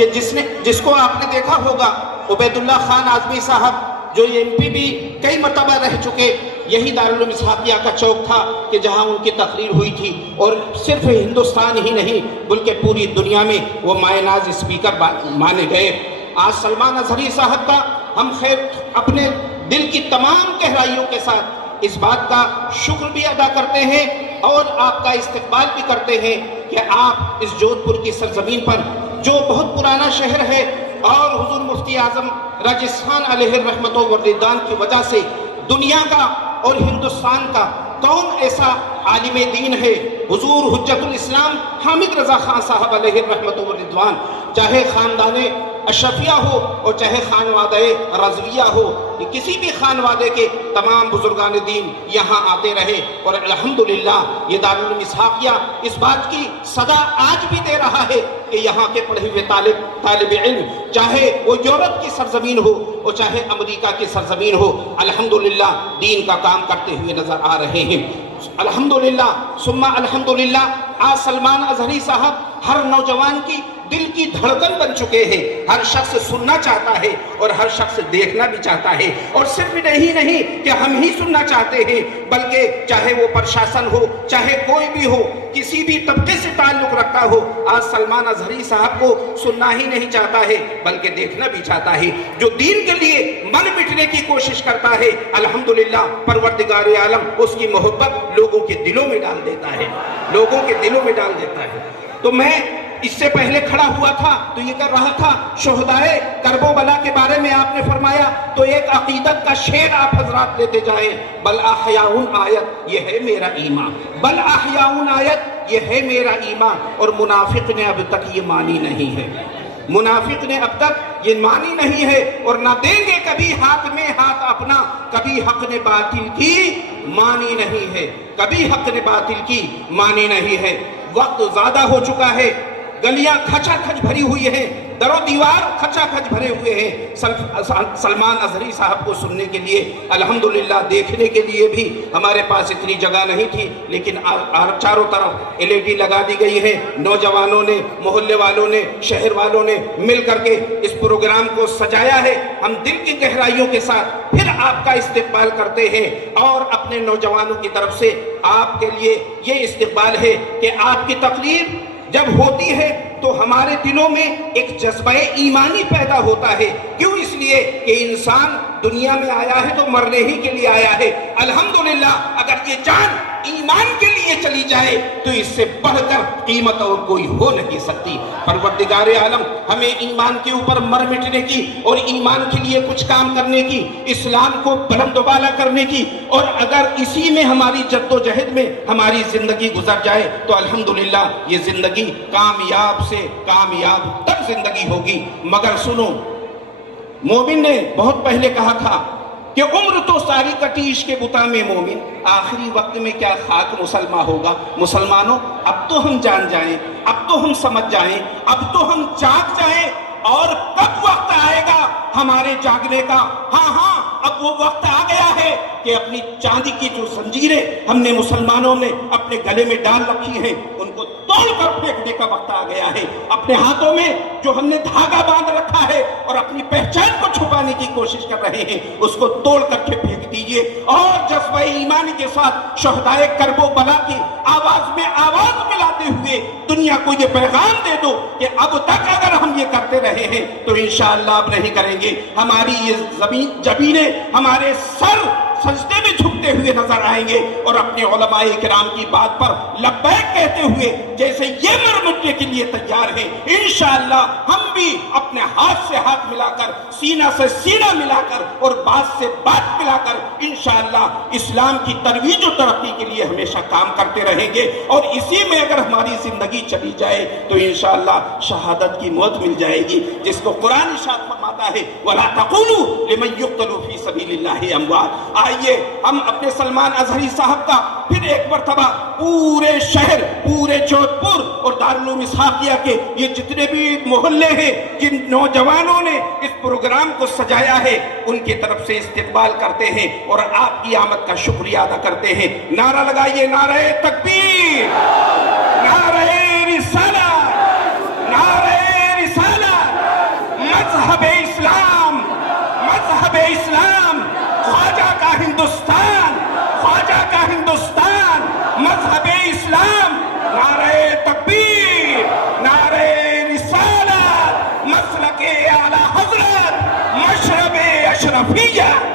کہ جس کو آپ نے دیکھا ہوگا، عبید اللہ خان اعظمی صاحب جو MP بھی کئی مرتبہ رہ چکے، یہی دارالعلوم اسحاقیہ کا چوک تھا کہ جہاں ان کی تقریر ہوئی تھی، اور صرف ہندوستان ہی نہیں بلکہ پوری دنیا میں وہ مائع ناز اسپیکر مانے گئے۔ آج سلمان اظہری صاحب کا ہم خیر اپنے دل کی تمام گہرائیوں کے ساتھ اس بات کا شکر بھی ادا کرتے ہیں اور آپ کا استقبال بھی کرتے ہیں کہ آپ اس جودھ پور کی سرزمین پر، جو بہت پرانا شہر ہے اور حضور مفتی اعظم راجستھان علیہ الرحمت و رضوان کی وجہ سے دنیا کا اور ہندوستان کا کون ایسا عالم دین ہے، حضور حجت الاسلام حامد رضا خان صاحب علیہ الرحمت و رضوان، چاہے خاندان اشرفیہ ہو اور چاہے خانوادہ رضویہ ہو، کسی بھی خانوادے کے تمام بزرگان دین یہاں آتے رہے، اور الحمدللہ یہ دارالعلوم اسحاقیہ اس بات کی صدا آج بھی دے رہا ہے کہ یہاں کے پڑھے ہوئے طالب علم، چاہے وہ یورپ کی سرزمین ہو اور چاہے امریکہ کی سرزمین ہو، الحمدللہ دین کا کام کرتے ہوئے نظر آ رہے ہیں۔ الحمدللہ ثم الحمدللہ آج سلمان اظہری صاحب ہر نوجوان کی دل کی دھڑکن بن چکے ہیں، ہر شخص سننا چاہتا ہے اور ہر شخص دیکھنا بھی چاہتا ہے، اور صرف نہیں کہ ہم ہی سننا چاہتے ہیں، بلکہ چاہے وہ پرشاسن ہو، چاہے کوئی بھی ہو، کسی بھی طبقے سے تعلق رکھتا ہو، آج سلمان اظہری صاحب کو سننا ہی نہیں چاہتا ہے بلکہ دیکھنا بھی چاہتا ہے۔ جو دین کے لیے من مٹنے کی کوشش کرتا ہے، الحمدللہ پروردگار عالم اس کی محبت لوگوں کے دلوں میں ڈال دیتا ہے، لوگوں کے دلوں میں ڈال دیتا ہے۔ تو میں اس سے پہلے کھڑا ہوا تھا تو یہ کر رہا تھا، شہدائے کرب و بلا کے بارے میں آپ نے فرمایا تو ایک عقیدت کا شعر آپ حضرات لیتے جائیں، بل احیاء آیت یہ ہے میرا ایمان، بل احیاء آیت یہ ہے میرا ایمان، اور منافق نے اب تک یہ مانی نہیں ہے، منافق نے اب تک یہ مانی نہیں ہے، اور نہ دیں گے کبھی ہاتھ میں ہاتھ اپنا، کبھی حق نے باطل کی مانی نہیں ہے، کبھی حق نے باطل کی مانی نہیں ہے۔ وقت زیادہ ہو چکا ہے، گلیاں کھچا کھچ بھری ہوئی ہیں، در و دیوار کھچا کھچ بھرے ہوئے ہیں سلمان اظہری صاحب کو سننے کے لیے، الحمدللہ دیکھنے کے لیے بھی ہمارے پاس اتنی جگہ نہیں تھی، لیکن چاروں طرف LED لگا دی گئی ہے، نوجوانوں نے، محلے والوں نے، شہر والوں نے مل کر کے اس پروگرام کو سجایا ہے۔ ہم دل کی گہرائیوں کے ساتھ پھر آپ کا استقبال کرتے ہیں، اور اپنے نوجوانوں کی طرف سے آپ کے لیے یہ استقبال ہے کہ آپ کی تقریر جب ہوتی ہے تو ہمارے دلوں میں ایک جذبہ ایمانی پیدا ہوتا ہے۔ کیوں؟ اس لیے کہ انسان دنیا میں آیا ہے تو مرنے ہی کے لیے آیا ہے۔ الحمدللہ اگر یہ جان ایمان کے لیے چلی جائے تو اس سے بڑھ کر قیمت اور کوئی ہو نہیں سکتی۔ پروردگار عالم ہمیں ایمان کے اوپر مر مٹنے کی اور ایمان کے لیے کچھ کام کرنے کی، اسلام کو بلند و بالا کرنے کی، اور اگر اسی میں ہماری جد و جہد میں ہماری زندگی گزر جائے تو الحمدللہ یہ زندگی کامیاب سے کامیاب تک زندگی ہوگی۔ مگر سنو، مومن نے بہت پہلے کہا تھا کہ عمر تو ساری کٹی عشق بتا میں مومن، آخری وقت میں کیا خاک مسلمان ہوگا۔ مسلمانوں اب تو ہم جان جائیں، اب تو ہم سمجھ جائیں، اب تو ہم جاگ جائیں، اور کب وقت آئے گا ہمارے جاگنے کا؟ ہاں اب وہ وقت آ گیا ہے کہ اپنی چاندی کی جو زنجیریں ہم نے مسلمانوں نے اپنے گلے میں ڈال رکھی ہیں ان کو توڑ کر پھینکنے کا وقت آ گیا ہے۔ اپنے ہاتھوں میں جو ہم نے دھاگا باندھ رکھا ہے اور اپنی پہچان کو چھپانے کی کوشش کر رہے ہیں اس کو توڑ کر کے پھینک دیجئے، اور جذبہ ایمان کے ساتھ شہدائے کرب و بلا کی آواز میں آواز ملاتے ہوئے دنیا کو یہ پیغام دے دو کہ اب تک اگر ہم یہ کرتے رہے ہیں تو انشاءاللہ اب نہیں کریں گے۔ ہماری یہ جبینیں، ہمارے سر سجدے میں جھکتے ہوئے نظر آئیں گے، اور اپنے علماء کرام کی بات پر لبیک کہتے ہوئے جیسے یہ مر مٹنے کے لیے تیار ہیں، انشاءاللہ ہم بھی اپنے ہاتھ سے ہاتھ ملا کر، سینہ سے سینہ ملا کر، اور بات سے بات ملا کر انشاءاللہ اسلام کی ترویج و ترقی کے لیے ہمیشہ کام کرتے رہیں گے، اور اسی میں اگر ہماری زندگی چلی جائے تو انشاءاللہ شہادت کی موت مل جائے گی، جس کو قرآن ارشاد فرماتا ہے وَلَا تَقُولُوا لِمَنْ يُقْتَلُ فِي سَبِيلِ اللَّهِ أَمْوَاتٌ۔ آئیے ہم اپنے سلمان اظہری صاحب کا پھر ایک مرتبہ پورے شہر، پورے جودھ پور اور دارالعلوم اسحاقیہ کے یہ جتنے بھی محلے ہیں، جن نوجوانوں نے اس پروگرام کو سجایا ہے، ان کی طرف سے استقبال کرتے ہیں اور آپ کی آمد کا شکریہ ادا کرتے ہیں۔ نعرہ لگائیے، نعرہ تکبیر، نعرہ رسالت، نعرہ رسالت۔ ہندوستان، خواجہ کا ہندوستان، مذہب اسلام، نعرہ تکبیر، نعرہ رسالت، مسلک اعلی حضرت، مشرب اشرفیہ.